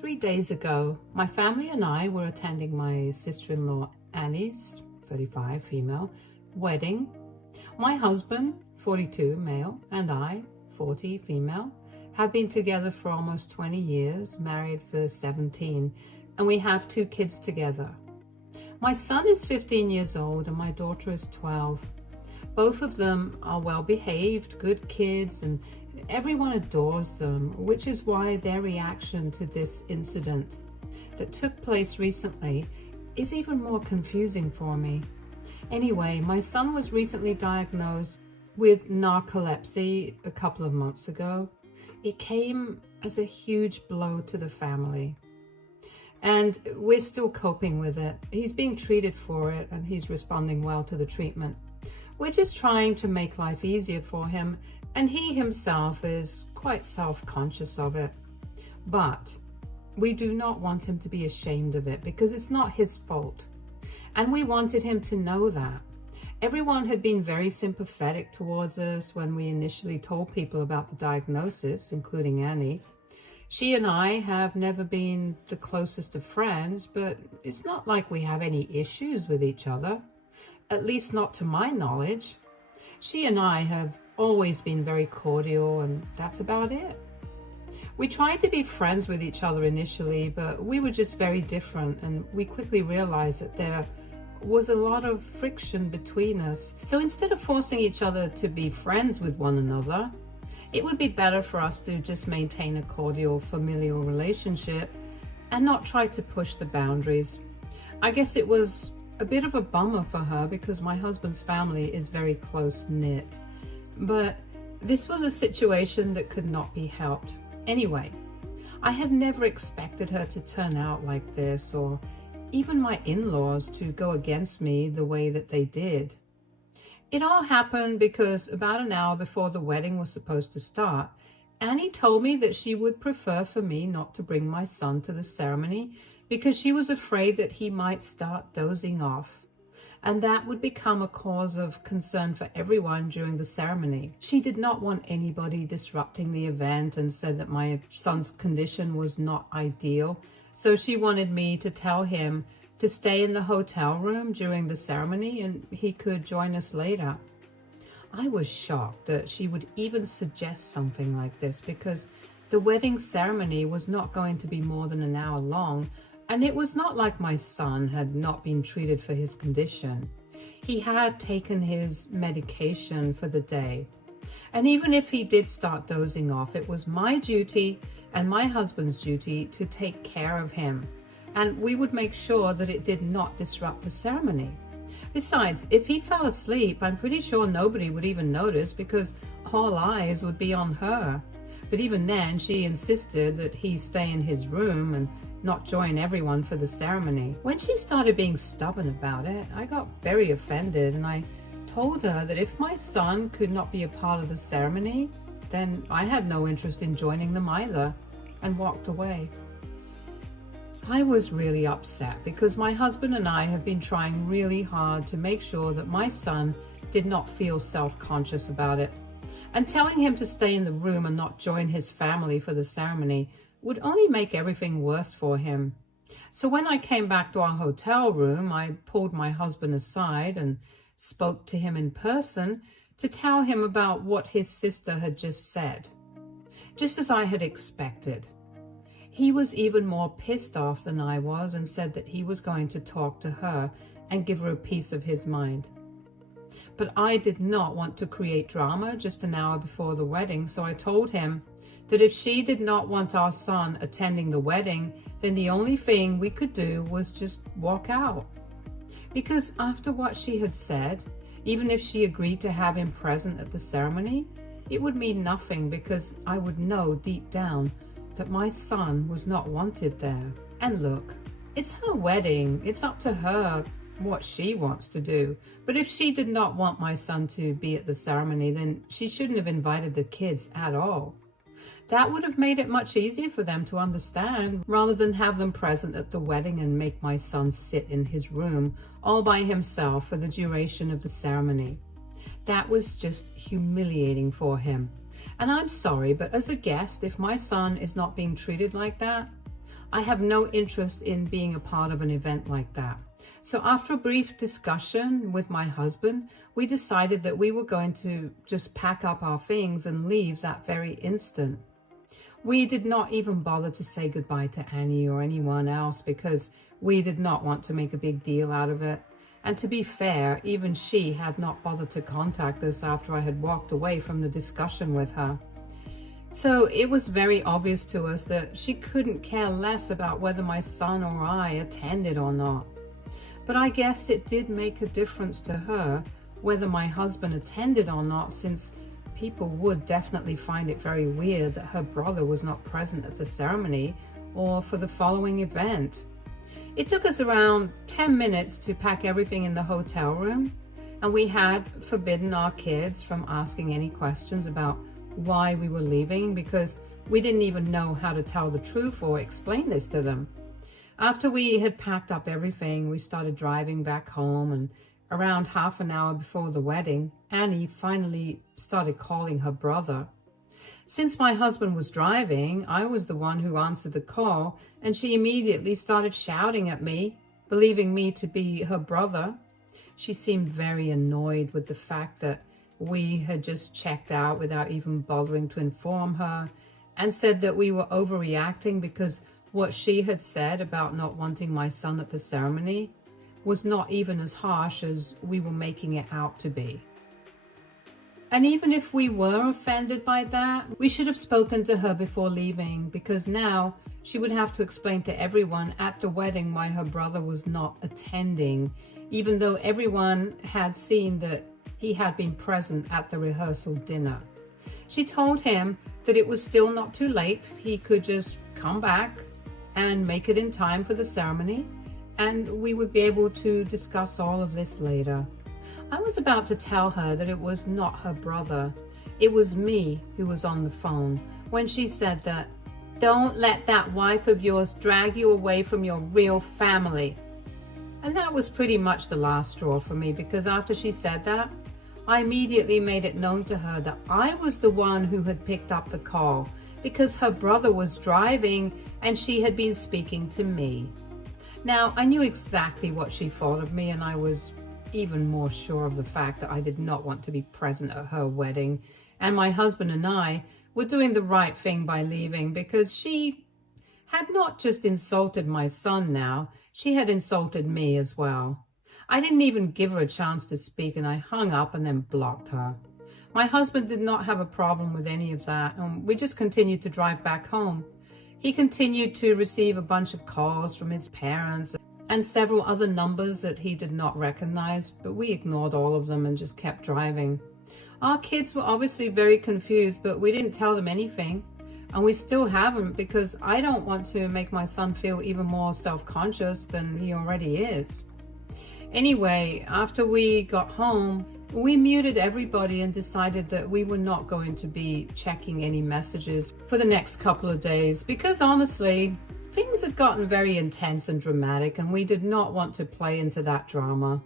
3 days ago, my family and I were attending my sister-in-law Annie's, 35, female, wedding. My husband, 42, male, and I, 40, female, have been together for almost 20 years, married for 17, and we have 2 kids together. My son is 15 years old and my daughter is 12. Both of them are well-behaved, good kids, and everyone adores them, which is why their reaction to this incident that took place recently is even more confusing for me. Anyway, my son was recently diagnosed with narcolepsy a couple of months ago. It came as a huge blow to the family, and we're still coping with it. He's being treated for it and he's responding well to the treatment. We're just trying to make life easier for him, and he himself is quite self-conscious of it. But we do not want him to be ashamed of it because it's not his fault. And we wanted him to know that. Everyone had been very sympathetic towards us when we initially told people about the diagnosis, including Annie. She and I have never been the closest of friends, but it's not like we have any issues with each other, at least not to my knowledge. She and I have always been very cordial, and that's about it. We tried to be friends with each other initially, but we were just very different, and we quickly realized that there was a lot of friction between us. So instead of forcing each other to be friends with one another, it would be better for us to just maintain a cordial familial relationship and not try to push the boundaries. I guess it was a bit of a bummer for her because my husband's family is very close-knit. But this was a situation that could not be helped. Anyway, I had never expected her to turn out like this, or even my in-laws to go against me the way that they did. It all happened because about an hour before the wedding was supposed to start, Annie told me that she would prefer for me not to bring my son to the ceremony because she was afraid that he might start dozing off, and that would become a cause of concern for everyone during the ceremony. She did not want anybody disrupting the event and said that my son's condition was not ideal, so she wanted me to tell him to stay in the hotel room during the ceremony and he could join us later. I was shocked that she would even suggest something like this because the wedding ceremony was not going to be more than an hour long, and it was not like my son had not been treated for his condition. He had taken his medication for the day. And even if he did start dozing off, it was my duty and my husband's duty to take care of him. And we would make sure that it did not disrupt the ceremony. Besides, if he fell asleep, I'm pretty sure nobody would even notice because all eyes would be on her. But even then, she insisted that he stay in his room and not join everyone for the ceremony. When she started being stubborn about it, I got very offended, and I told her that if my son could not be a part of the ceremony, then I had no interest in joining them either, and walked away. I was really upset because my husband and I have been trying really hard to make sure that my son did not feel self-conscious about it, and telling him to stay in the room and not join his family for the ceremony would only make everything worse for him. So when I came back to our hotel room, I pulled my husband aside and spoke to him in person to tell him about what his sister had just said. Just as I had expected. He was even more pissed off than I was and said that he was going to talk to her and give her a piece of his mind. But I did not want to create drama just an hour before the wedding, so I told him that if she did not want our son attending the wedding, then the only thing we could do was just walk out. Because after what she had said, even if she agreed to have him present at the ceremony, it would mean nothing because I would know deep down that my son was not wanted there. And look, it's her wedding. It's up to her what she wants to do. But if she did not want my son to be at the ceremony, then she shouldn't have invited the kids at all. That would have made it much easier for them to understand, rather than have them present at the wedding and make my son sit in his room all by himself for the duration of the ceremony. That was just humiliating for him. And I'm sorry, but as a guest, if my son is not being treated like that, I have no interest in being a part of an event like that. So after a brief discussion with my husband, we decided that we were going to just pack up our things and leave that very instant. We did not even bother to say goodbye to Annie or anyone else because we did not want to make a big deal out of it. And to be fair, even she had not bothered to contact us after I had walked away from the discussion with her. So it was very obvious to us that she couldn't care less about whether my son or I attended or not. But I guess it did make a difference to her whether my husband attended or not, since people would definitely find it very weird that her brother was not present at the ceremony or for the following event. It took us around 10 minutes to pack everything in the hotel room, and we had forbidden our kids from asking any questions about why we were leaving because we didn't even know how to tell the truth or explain this to them. After we had packed up everything, we started driving back home, and around half an hour before the wedding, Annie finally started calling her brother. Since my husband was driving, I was the one who answered the call, and she immediately started shouting at me, believing me to be her brother. She seemed very annoyed with the fact that we had just checked out without even bothering to inform her, and said that we were overreacting because what she had said about not wanting my son at the ceremony was not even as harsh as we were making it out to be. And even if we were offended by that, we should have spoken to her before leaving, because now she would have to explain to everyone at the wedding why her brother was not attending, even though everyone had seen that he had been present at the rehearsal dinner. She told him that it was still not too late. He could just come back and make it in time for the ceremony, and we would be able to discuss all of this later. I was about to tell her that it was not her brother. It was me who was on the phone when she said that, "Don't let that wife of yours drag you away from your real family." And that was pretty much the last straw for me, because after she said that, I immediately made it known to her that I was the one who had picked up the call because her brother was driving and she had been speaking to me. Now, I knew exactly what she thought of me, and I was even more sure of the fact that I did not want to be present at her wedding, and my husband and I were doing the right thing by leaving, because she had not just insulted my son now, she had insulted me as well. I didn't even give her a chance to speak, and I hung up and then blocked her. My husband did not have a problem with any of that, and we just continued to drive back home. He continued to receive a bunch of calls from his parents and several other numbers that he did not recognize, but we ignored all of them and just kept driving. Our kids were obviously very confused, but we didn't tell them anything, and we still haven't, because I don't want to make my son feel even more self-conscious than he already is. Anyway, after we got home, we muted everybody and decided that we were not going to be checking any messages for the next couple of days, because honestly, things had gotten very intense and dramatic, and we did not want to play into that drama.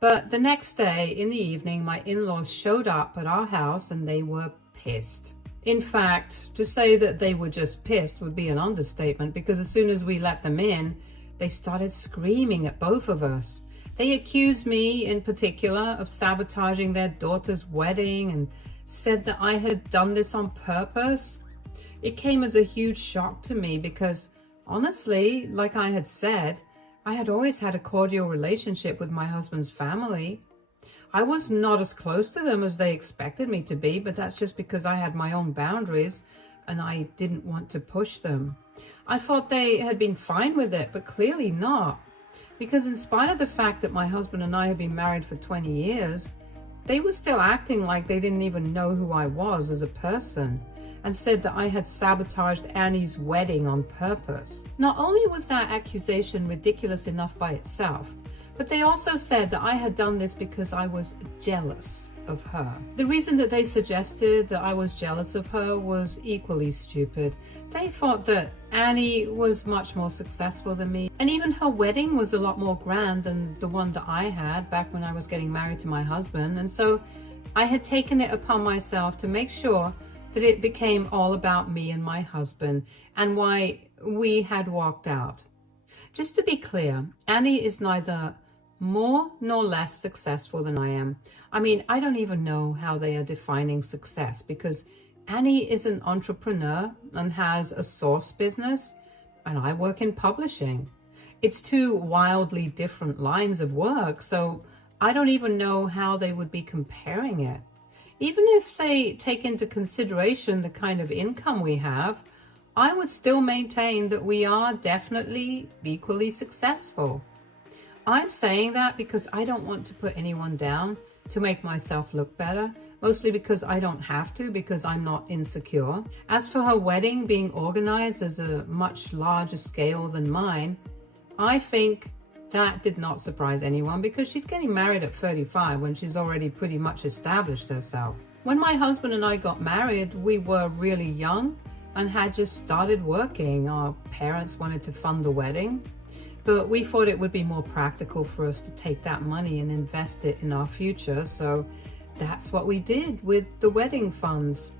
But the next day in the evening, my in-laws showed up at our house and they were pissed. In fact, to say that they were just pissed would be an understatement, because as soon as we let them in, they started screaming at both of us. They accused me in particular of sabotaging their daughter's wedding and said that I had done this on purpose. It came as a huge shock to me because, honestly, like I had said, I had always had a cordial relationship with my husband's family. I was not as close to them as they expected me to be, but that's just because I had my own boundaries and I didn't want to push them. I thought they had been fine with it, but clearly not. Because in spite of the fact that my husband and I had been married for 20 years, they were still acting like they didn't even know who I was as a person, and said that I had sabotaged Annie's wedding on purpose. Not only was that accusation ridiculous enough by itself, but they also said that I had done this because I was jealous of her. The reason that they suggested that I was jealous of her was equally stupid. They thought that Annie was much more successful than me, and even her wedding was a lot more grand than the one that I had back when I was getting married to my husband, and so I had taken it upon myself to make sure that it became all about me and my husband, and why we had walked out. Just to be clear, Annie is neither more nor less successful than I am. I mean, I don't even know how they are defining success, because Annie is an entrepreneur and has a source business, and I work in publishing. It's two wildly different lines of work, so I don't even know how they would be comparing it. Even if they take into consideration the kind of income we have, I would still maintain that we are definitely equally successful. I'm saying that because I don't want to put anyone down to make myself look better, mostly because I don't have to, because I'm not insecure. As for her wedding being organized as a much larger scale than mine, I think that did not surprise anyone, because she's getting married at 35 when she's already pretty much established herself. When my husband and I got married, we were really young and had just started working. Our parents wanted to fund the wedding, but we thought it would be more practical for us to take that money and invest it in our future. So that's what we did with the wedding funds.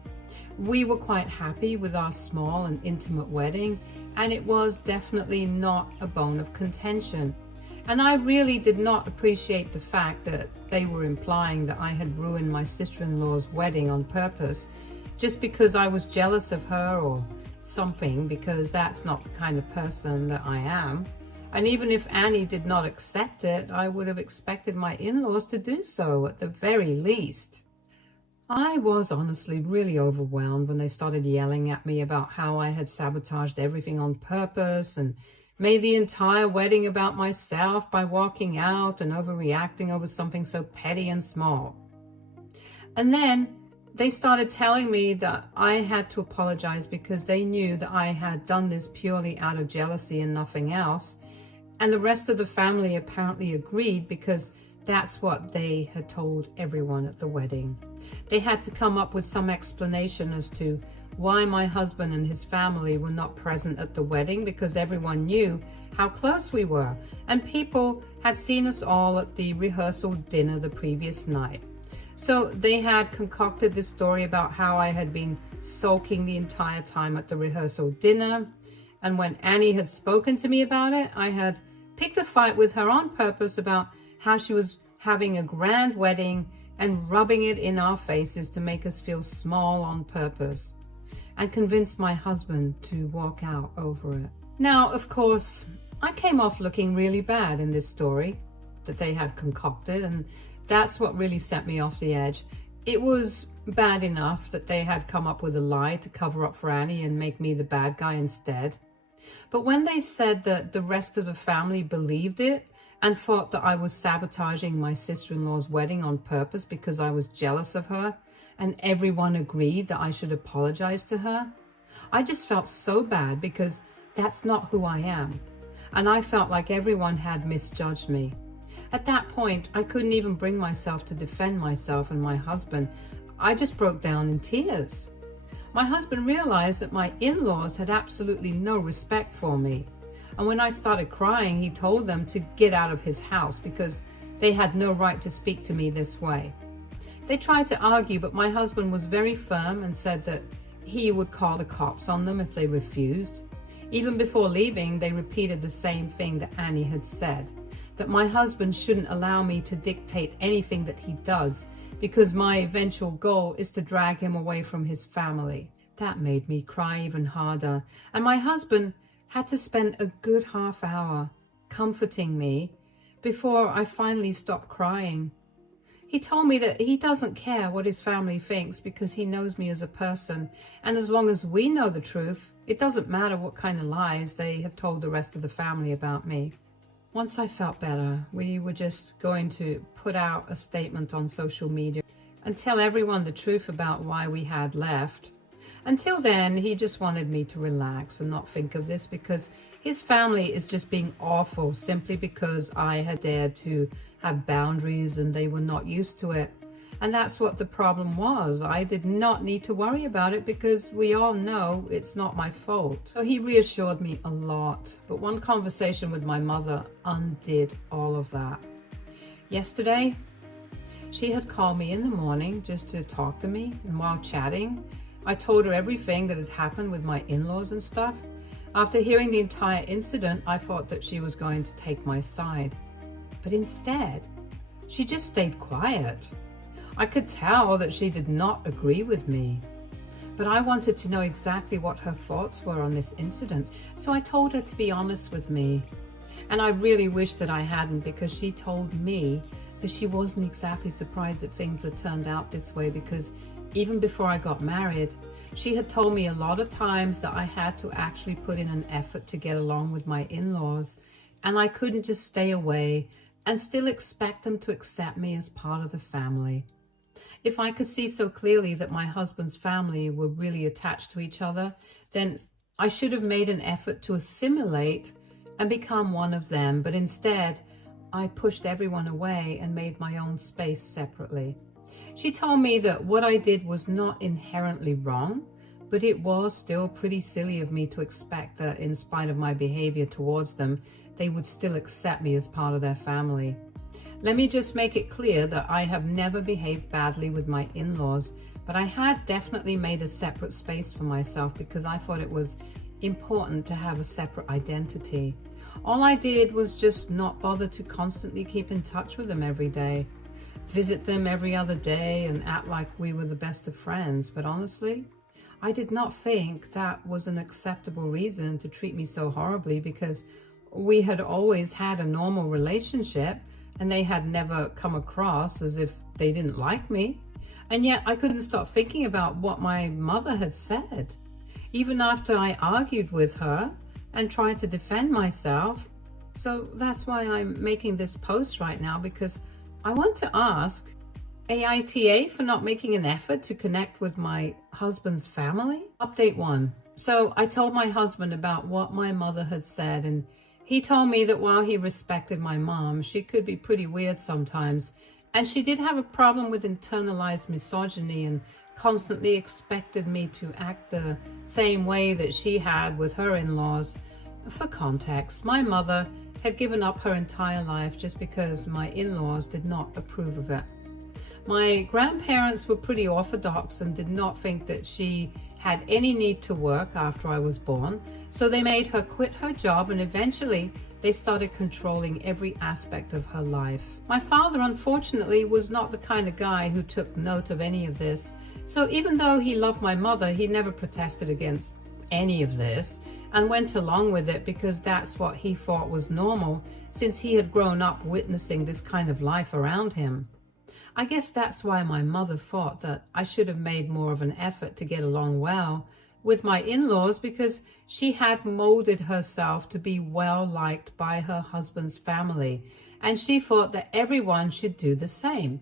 We were quite happy with our small and intimate wedding, and it was definitely not a bone of contention. And I really did not appreciate the fact that they were implying that I had ruined my sister-in-law's wedding on purpose just because I was jealous of her or something, because that's not the kind of person that I am. And even if Annie did not accept it, I would have expected my in-laws to do so at the very least. I was honestly really overwhelmed when they started yelling at me about how I had sabotaged everything on purpose and made the entire wedding about myself by walking out and overreacting over something so petty and small. And then they started telling me that I had to apologize because they knew that I had done this purely out of jealousy and nothing else. And the rest of the family apparently agreed, because that's what they had told everyone at the wedding. They had to come up with some explanation as to why my husband and his family were not present at the wedding, because everyone knew how close we were, and people had seen us all at the rehearsal dinner the previous night. So they had concocted this story about how I had been sulking the entire time at the rehearsal dinner, and when Annie had spoken to me about it, I had picked a fight with her on purpose about how she was having a grand wedding and rubbing it in our faces to make us feel small on purpose, and convinced my husband to walk out over it. Now, of course, I came off looking really bad in this story that they had concocted, and that's what really set me off the edge. It was bad enough that they had come up with a lie to cover up for Annie and make me the bad guy instead. But when they said that the rest of the family believed it and thought that I was sabotaging my sister-in-law's wedding on purpose because I was jealous of her, and everyone agreed that I should apologize to her, I just felt so bad, because that's not who I am. And I felt like everyone had misjudged me. At that point, I couldn't even bring myself to defend myself and my husband. I just broke down in tears. My husband realized that my in-laws had absolutely no respect for me. And when I started crying, he told them to get out of his house because they had no right to speak to me this way. They tried to argue, but my husband was very firm and said that he would call the cops on them if they refused. Even before leaving, they repeated the same thing that Annie had said, that my husband shouldn't allow me to dictate anything that he does, because my eventual goal is to drag him away from his family. That made me cry even harder, and my husband had to spend a good half hour comforting me before I finally stopped crying. He told me that he doesn't care what his family thinks because he knows me as a person, and as long as we know the truth, it doesn't matter what kind of lies they have told the rest of the family about me. Once I felt better, we were just going to put out a statement on social media and tell everyone the truth about why we had left. Until then, he just wanted me to relax and not think of this, because his family is just being awful simply because I had dared to have boundaries and they were not used to it. And that's what the problem was. I did not need to worry about it because we all know it's not my fault. So he reassured me a lot. But one conversation with my mother undid all of that. Yesterday, she had called me in the morning just to talk to me, and while chatting, I told her everything that had happened with my in-laws and stuff. After hearing the entire incident, I thought that she was going to take my side. But instead, she just stayed quiet. I could tell that she did not agree with me. But I wanted to know exactly what her thoughts were on this incident, so I told her to be honest with me. And I really wish that I hadn't, because she told me that she wasn't exactly surprised that things had turned out this way, because even before I got married, she had told me a lot of times that I had to actually put in an effort to get along with my in-laws, and I couldn't just stay away and still expect them to accept me as part of the family. If I could see so clearly that my husband's family were really attached to each other, then I should have made an effort to assimilate and become one of them. But instead, I pushed everyone away and made my own space separately. She told me that what I did was not inherently wrong, but it was still pretty silly of me to expect that in spite of my behavior towards them, they would still accept me as part of their family. Let me just make it clear that I have never behaved badly with my in-laws, but I had definitely made a separate space for myself because I thought it was important to have a separate identity. All I did was just not bother to constantly keep in touch with them every day, visit them every other day, and act like we were the best of friends. But honestly, I did not think that was an acceptable reason to treat me so horribly, because we had always had a normal relationship and they had never come across as if they didn't like me. And yet I couldn't stop thinking about what my mother had said. Even after I argued with her and tried to defend myself. So that's why I'm making this post right now, because I want to ask AITA for not making an effort to connect with my husband's family. Update 1. So I told my husband about what my mother had said, and he told me that while he respected my mom, she could be pretty weird sometimes, and she did have a problem with internalized misogyny and constantly expected me to act the same way that she had with her in-laws. For context, my mother had given up her entire life just because my in-laws did not approve of it. My grandparents were pretty orthodox and did not think that she had any need to work after I was born, so they made her quit her job, and eventually they started controlling every aspect of her life. My father, unfortunately, was not the kind of guy who took note of any of this, so even though he loved my mother, he never protested against any of this and went along with it because that's what he thought was normal, since he had grown up witnessing this kind of life around him. I guess that's why my mother thought that I should have made more of an effort to get along well with my in-laws, because she had molded herself to be well liked by her husband's family, and she thought that everyone should do the same.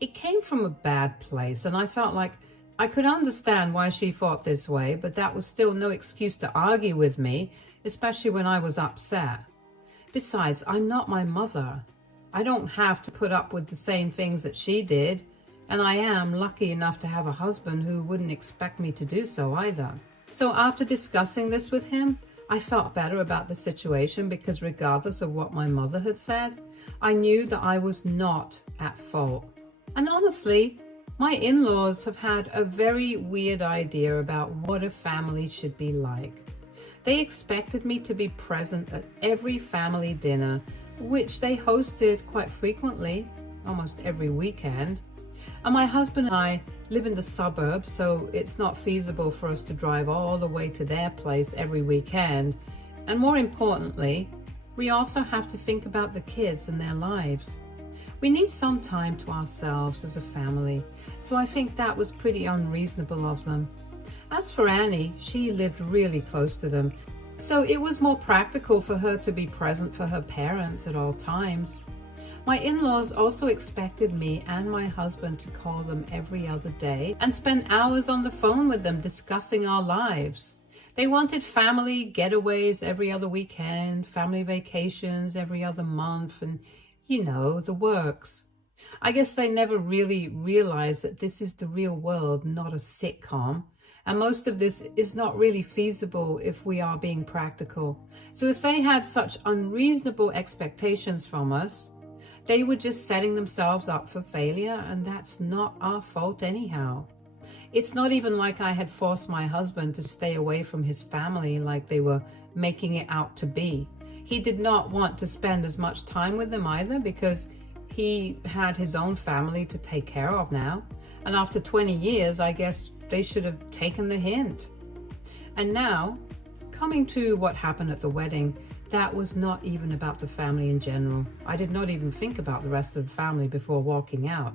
It came from a bad place, and I felt like I could understand why she thought this way, but that was still no excuse to argue with me, especially when I was upset. Besides, I'm not my mother. I don't have to put up with the same things that she did, and I am lucky enough to have a husband who wouldn't expect me to do so either. So after discussing this with him, I felt better about the situation, because regardless of what my mother had said, I knew that I was not at fault. And honestly, my in-laws have had a very weird idea about what a family should be like. They expected me to be present at every family dinner, which they hosted quite frequently, almost every weekend. And my husband and I live in the suburbs, so it's not feasible for us to drive all the way to their place every weekend. And more importantly, we also have to think about the kids and their lives. We need some time to ourselves as a family, so I think that was pretty unreasonable of them. As for Annie, she lived really close to them, so it was more practical for her to be present for her parents at all times. My in-laws also expected me and my husband to call them every other day and spend hours on the phone with them discussing our lives. They wanted family getaways every other weekend, family vacations every other month, and you know, the works. I guess they never really realized that this is the real world, not a sitcom. And most of this is not really feasible if we are being practical. So if they had such unreasonable expectations from us, they were just setting themselves up for failure, and that's not our fault anyhow. It's not even like I had forced my husband to stay away from his family like they were making it out to be. He did not want to spend as much time with them either because he had his own family to take care of now. And after 20 years, I guess they should have taken the hint. And now, coming to what happened at the wedding, that was not even about the family in general. I did not even think about the rest of the family before walking out.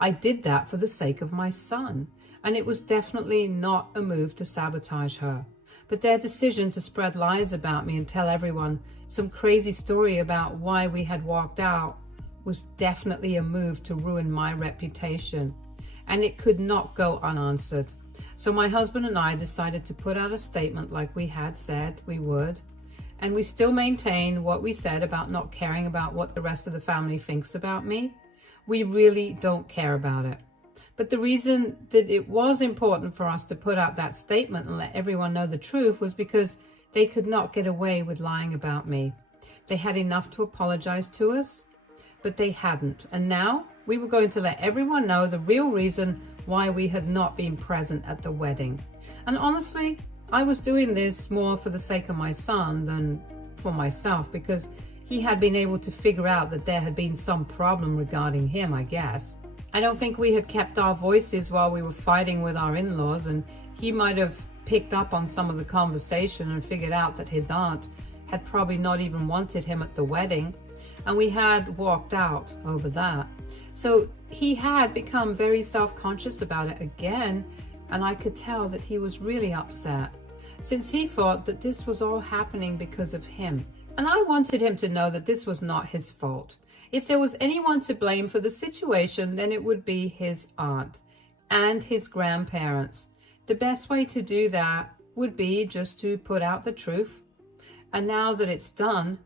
I did that for the sake of my son, and it was definitely not a move to sabotage her. But their decision to spread lies about me and tell everyone some crazy story about why we had walked out was definitely a move to ruin my reputation, and it could not go unanswered. So my husband and I decided to put out a statement like we had said we would, and we still maintain what we said about not caring about what the rest of the family thinks about me. We really don't care about it. But the reason that it was important for us to put out that statement and let everyone know the truth was because they could not get away with lying about me. They had enough to apologize to us, but they hadn't. And now we were going to let everyone know the real reason why we had not been present at the wedding. And honestly, I was doing this more for the sake of my son than for myself, because he had been able to figure out that there had been some problem regarding him, I guess. I don't think we had kept our voices while we were fighting with our in-laws, and he might have picked up on some of the conversation and figured out that his aunt had probably not even wanted him at the wedding, and we had walked out over that. So he had become very self-conscious about it again, and I could tell that he was really upset, since he thought that this was all happening because of him. And I wanted him to know that this was not his fault. If there was anyone to blame for the situation, then it would be his aunt and his grandparents. The best way to do that would be just to put out the truth. And now that it's done,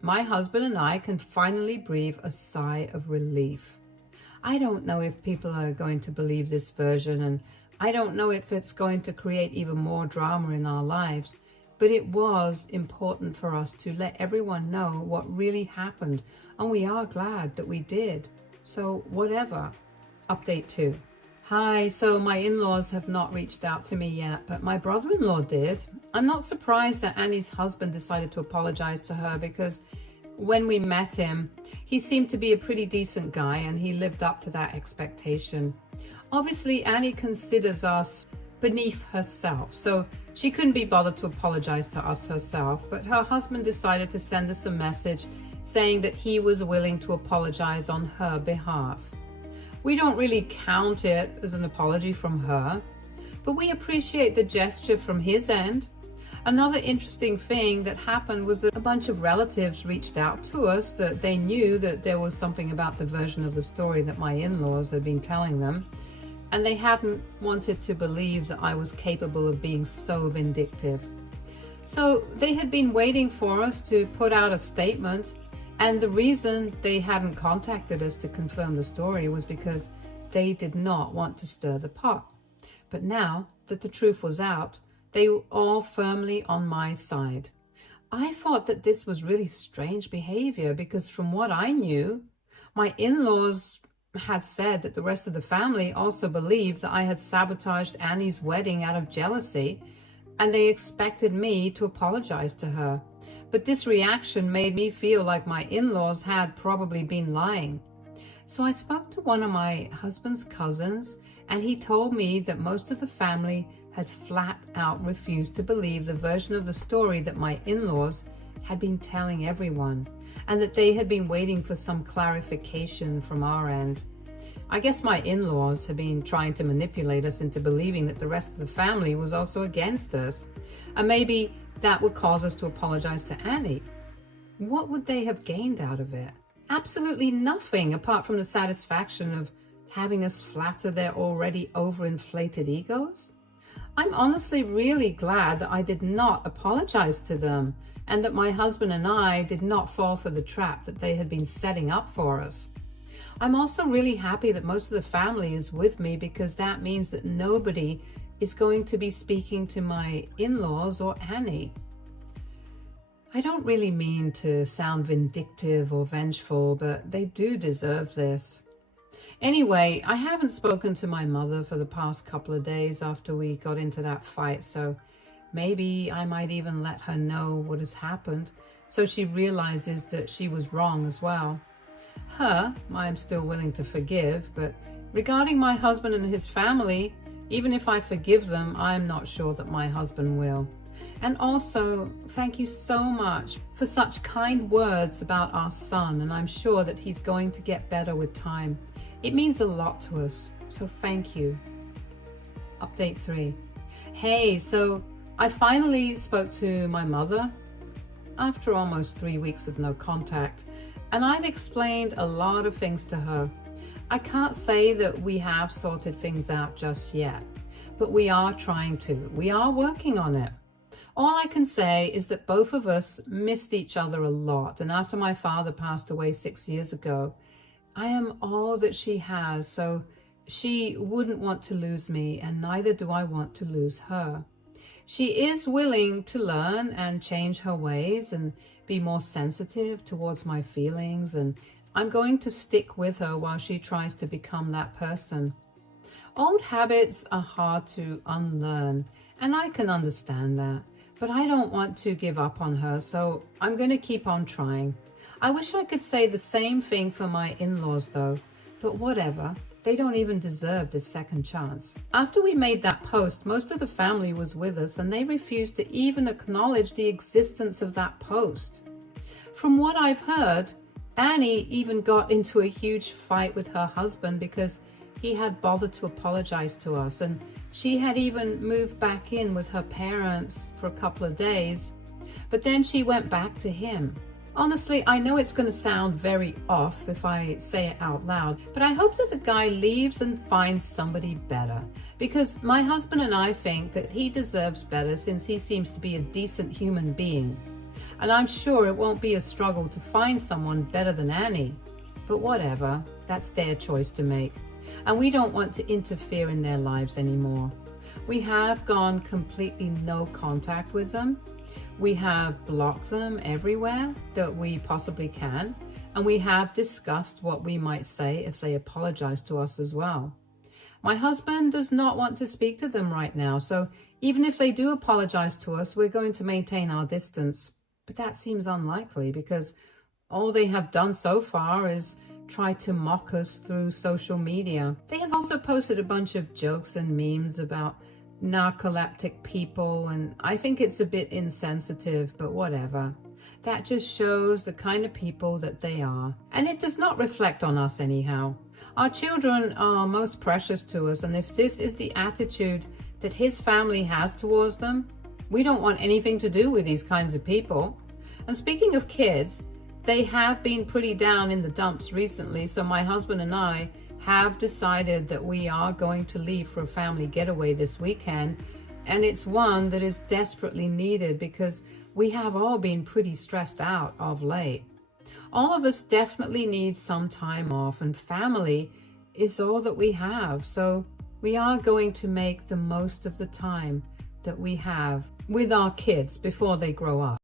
my husband and I can finally breathe a sigh of relief. I don't know if people are going to believe this version, and I don't know if it's going to create even more drama in our lives, but it was important for us to let everyone know what really happened, and we are glad that we did. So whatever. Update 2. Hi, so my in-laws have not reached out to me yet, but my brother-in-law did. I'm not surprised that Annie's husband decided to apologize to her, because when we met him, he seemed to be a pretty decent guy and he lived up to that expectation. Obviously, Annie considers us beneath herself, so she couldn't be bothered to apologize to us herself, but her husband decided to send us a message saying that he was willing to apologize on her behalf. We don't really count it as an apology from her, but we appreciate the gesture from his end. Another interesting thing that happened was that a bunch of relatives reached out to us that they knew that there was something about the version of the story that my in-laws had been telling them, and they hadn't wanted to believe that I was capable of being so vindictive. So they had been waiting for us to put out a statement, and the reason they hadn't contacted us to confirm the story was because they did not want to stir the pot. But now that the truth was out, they were all firmly on my side. I thought that this was really strange behavior, because from what I knew, my in-laws had said that the rest of the family also believed that I had sabotaged Annie's wedding out of jealousy, and they expected me to apologize to her. But this reaction made me feel like my in-laws had probably been lying. So I spoke to one of my husband's cousins, and he told me that most of the family had flat out refused to believe the version of the story that my in-laws had been telling everyone, and that they had been waiting for some clarification from our end. I guess my in-laws had been trying to manipulate us into believing that the rest of the family was also against us, and maybe that would cause us to apologize to Annie. What would they have gained out of it? Absolutely nothing, apart from the satisfaction of having us flatter their already overinflated egos. I'm honestly really glad that I did not apologize to them, and that my husband and I did not fall for the trap that they had been setting up for us. I'm also really happy that most of the family is with me, because that means that nobody is going to be speaking to my in-laws or Annie. I don't really mean to sound vindictive or vengeful, but they do deserve this. Anyway, I haven't spoken to my mother for the past couple of days after we got into that fight, so maybe I might even let her know what has happened so she realizes that she was wrong as well. Her, I'm still willing to forgive, but regarding my husband and his family, even if I forgive them, I'm not sure that my husband will. And also, thank you so much for such kind words about our son, and I'm sure that he's going to get better with time. It means a lot to us, so thank you. Update 3. Hey, so I finally spoke to my mother after almost 3 weeks of no contact, and I've explained a lot of things to her. I can't say that we have sorted things out just yet, but we are trying to. We are working on it. All I can say is that both of us missed each other a lot, and after my father passed away 6 years ago, I am all that she has, so she wouldn't want to lose me, and neither do I want to lose her. She is willing to learn and change her ways and be more sensitive towards my feelings, and I'm going to stick with her while she tries to become that person. Old habits are hard to unlearn, and I can understand that, but I don't want to give up on her, so I'm going to keep on trying. I wish I could say the same thing for my in-laws though, but whatever. They don't even deserve this second chance. After we made that post, most of the family was with us and they refused to even acknowledge the existence of that post. From what I've heard, Annie even got into a huge fight with her husband because he had bothered to apologize to us, and she had even moved back in with her parents for a couple of days, but then she went back to him. Honestly, I know it's going to sound very off if I say it out loud, but I hope that the guy leaves and finds somebody better, because my husband and I think that he deserves better since he seems to be a decent human being. And I'm sure it won't be a struggle to find someone better than Annie. But whatever, that's their choice to make. And we don't want to interfere in their lives anymore. We have gone completely no contact with them. We have blocked them everywhere that we possibly can, and we have discussed what we might say if they apologize to us as well. My husband does not want to speak to them right now, so even if they do apologize to us, we're going to maintain our distance. But that seems unlikely because all they have done so far is try to mock us through social media. They have also posted a bunch of jokes and memes about narcoleptic people, and I think it's a bit insensitive, but whatever. That just shows the kind of people that they are, and it does not reflect on us anyhow. Our children are most precious to us, and if this is the attitude that his family has towards them, we don't want anything to do with these kinds of people. And speaking of kids, they have been pretty down in the dumps recently, so my husband and I have decided that we are going to leave for a family getaway this weekend, and it's one that is desperately needed because we have all been pretty stressed out of late. All of us definitely need some time off, and family is all that we have, so we are going to make the most of the time that we have with our kids before they grow up.